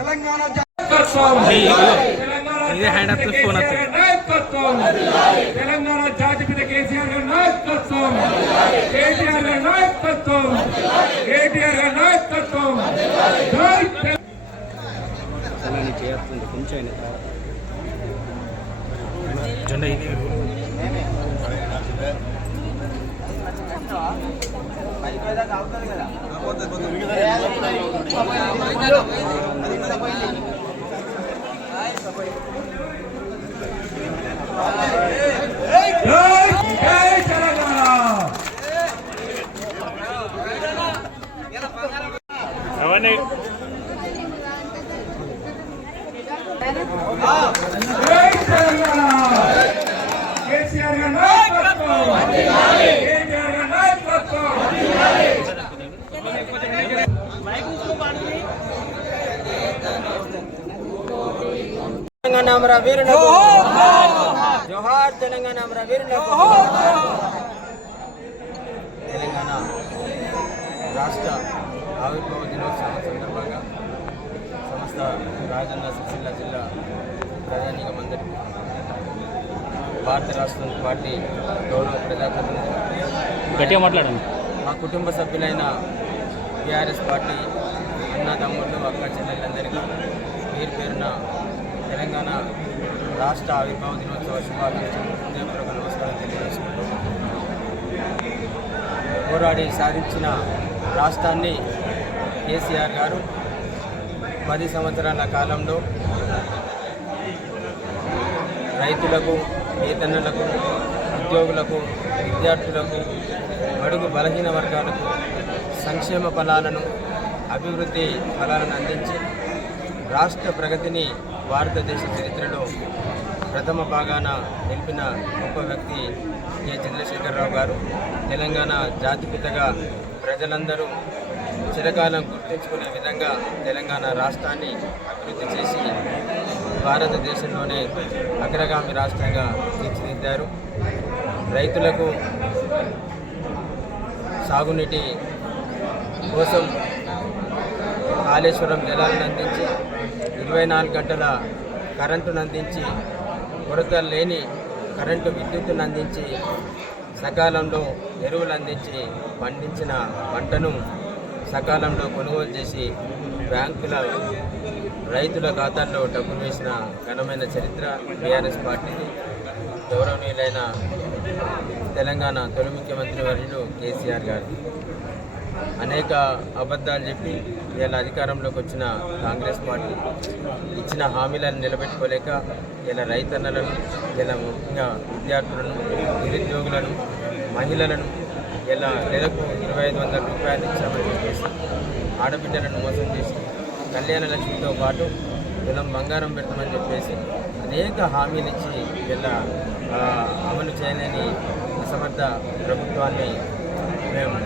తెలంగాణ తెలంగాణ జాతిపిత కేసీఆర్ గారి నాయకత్వం, కేటీఆర్ గారి నాయకత్వం, కేటీఆర్ గారి నాయకత్వం. జెండా ఇది అవన్నీ కేసీఆర్ గారి నాయకత్వం, కేటీఆర్ గారి నాయకత్వం. తెలంగాణ అమర వీరులకు జోహార్, తెలంగాణ అమర వీరులకు. తెలంగాణ రాష్ట్ర ఆవిర్భావ దినోత్సవం సందర్భంగా సమస్త రాజన్న సిరిసిల్ల జిల్లా ప్రజానీకమందరికీ భారత రాష్ట్ర పార్టీ గౌరవ ప్రజాప్రతినిధులు మాట్లాడండి. మా కుటుంబ సభ్యులైన టీఆర్ఎస్ పార్టీ అన్నదమ్ముళ్ళు అక్క చెల్లెళ్ళందరికీ పేరు పేరున తెలంగాణ రాష్ట్ర ఆవిర్భావ దినోత్సవ శుభాకాంక్షలు హృదయపూర్వక నమస్కారం తెలియజేసుకుంటూ, పోరాడి సాధించిన రాష్ట్రాన్ని కేసీఆర్ గారు 10 సంవత్సరాల కాలంలో రైతులకు, నేతన్నలకు, ఉద్యోగులకు, విద్యార్థులకు, బడుగు బలహీన వర్గాలకు సంక్షేమ ఫలాలను, అభివృద్ధి ఫలాలను అందించి రాష్ట్ర ప్రగతిని భారతదేశ చరిత్రలో ప్రథమ భాగాన నిలిపిన గొప్ప వ్యక్తి కె చంద్రశేఖరరావు గారు. తెలంగాణ జాతిపితగా ప్రజలందరూ చిరకాలం గుర్తుంచుకునే విధంగా తెలంగాణ రాష్ట్రాన్ని అభివృద్ధి చేసి భారతదేశంలోనే అగ్రగామి రాష్ట్రంగా తీర్చిదిద్దారు. రైతులకు సాగునీటి కోసం కాళేశ్వరం జలాలను అందించి 24 గంటల కరెంటును అందించి, కొరత లేని కరెంటు విద్యుత్తును అందించి, సకాలంలో ఎరువులు అందించి, పండించిన పంటను సకాలంలో కొనుగోలు చేసి బ్యాంకుల రైతుల ఖాతాల్లో డబ్బులు వేసిన ఘనమైన చరిత్ర టీఆర్ఎస్ పార్టీది. గౌరవనీయులైన తెలంగాణ తొలి ముఖ్యమంత్రి వర్యులు కేసీఆర్ గారు అనేక అబద్ధాలు చెప్పి ఇలా అధికారంలోకి వచ్చిన కాంగ్రెస్ పార్టీ ఇచ్చిన హామీలను నిలబెట్టుకోలేక ఇలా రైతన్నలను, ఇలా ముఖ్యంగా విద్యార్థులను, నిరుద్యోగులను, మహిళలను ఇలా నెలకు 2500 రూపాయలు ఇచ్చామని చెప్పేసి ఆడబిడ్డలను మోసం చేసి కళ్యాణ లక్ష్మితో పాటు తులం బంగారం పెడతామని చెప్పేసి అనేక హామీలు ఇచ్చి ఇలా అమలు చేయలేని అసమర్థ ప్రభుత్వాన్ని మేము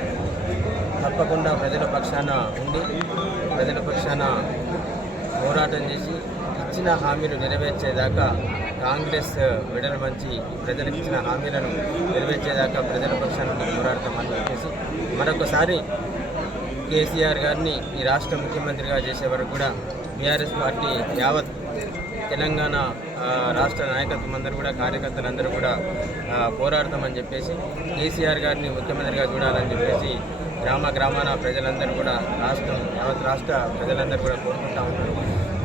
తప్పకుండా ప్రజల పక్షాన ఉండి, ప్రజల పక్షాన పోరాటం చేసి ఇచ్చిన హామీలు నెరవేర్చేదాకా కాంగ్రెస్ మెడల్ మంచి ప్రజలకు ఇచ్చిన హామీలను నెరవేర్చేదాకా ప్రజల పక్షాన పోరాడతామని చెప్పేసి మరొకసారి కేసీఆర్ గారిని ఈ రాష్ట్ర ముఖ్యమంత్రిగా చేసే వరకు కూడా టీఆర్ఎస్ పార్టీ యావత్ తెలంగాణ రాష్ట్ర నాయకత్వం అందరూ కూడా, కార్యకర్తలందరూ కూడా పోరాడతామని చెప్పేసి, కేసీఆర్ గారిని ముఖ్యమంత్రిగా చూడాలని చెప్పేసి గ్రామాన ప్రజలందరూ కూడా యావత్ రాష్ట్ర ప్రజలందరూ కూడా కోరుకుంటా ఉన్నారు.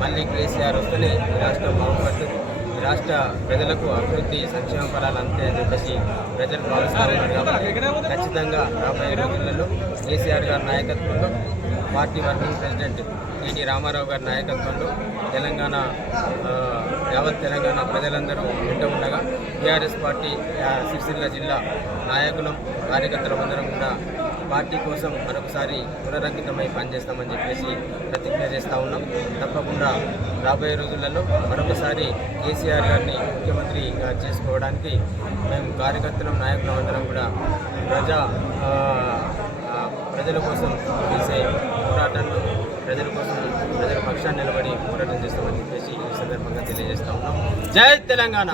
మళ్ళీ కేసీఆర్ వస్తేనే ఈ రాష్ట్రం బాగుపడుతుంది, ఈ రాష్ట్ర ప్రజలకు అభివృద్ధి సంక్షేమ ఫలాలు అంతే అని చెప్పేసి ప్రజలు భావిస్తూ ఉన్నారు. కాబట్టి ఖచ్చితంగా రాబోయే రోజులలో కేసీఆర్ గారి నాయకత్వంలో, party working president KT Rama Rao గారి నాయకత్వంలో తెలంగాణ యావత్ తెలంగాణ ప్రజలందరూ వెంట ఉండగా టీఆర్ఎస్ పార్టీ సిరిసిల్ల జిల్లా నాయకులం, కార్యకర్తలందరం కూడా పార్టీ కోసం మరొకసారి పునరంకితమై పనిచేస్తామని చెప్పేసి ప్రతిజ్ఞ చేస్తూ ఉన్నాం. తప్పకుండా రాబోయే రోజులలో మరొకసారి కేసీఆర్ గారిని ముఖ్యమంత్రిగా చేసుకోవడానికి మేము కార్యకర్తలం, నాయకులం అందరం కూడా ప్రజల కోసం చేసే పోరాటంలో ప్రజల కోసం, ప్రజల పక్షాన్ని నిలబడి పోరాటం చేస్తామని చెప్పేసి ఈ సందర్భంగా తెలియజేస్తా ఉన్నాం. జై తెలంగాణ.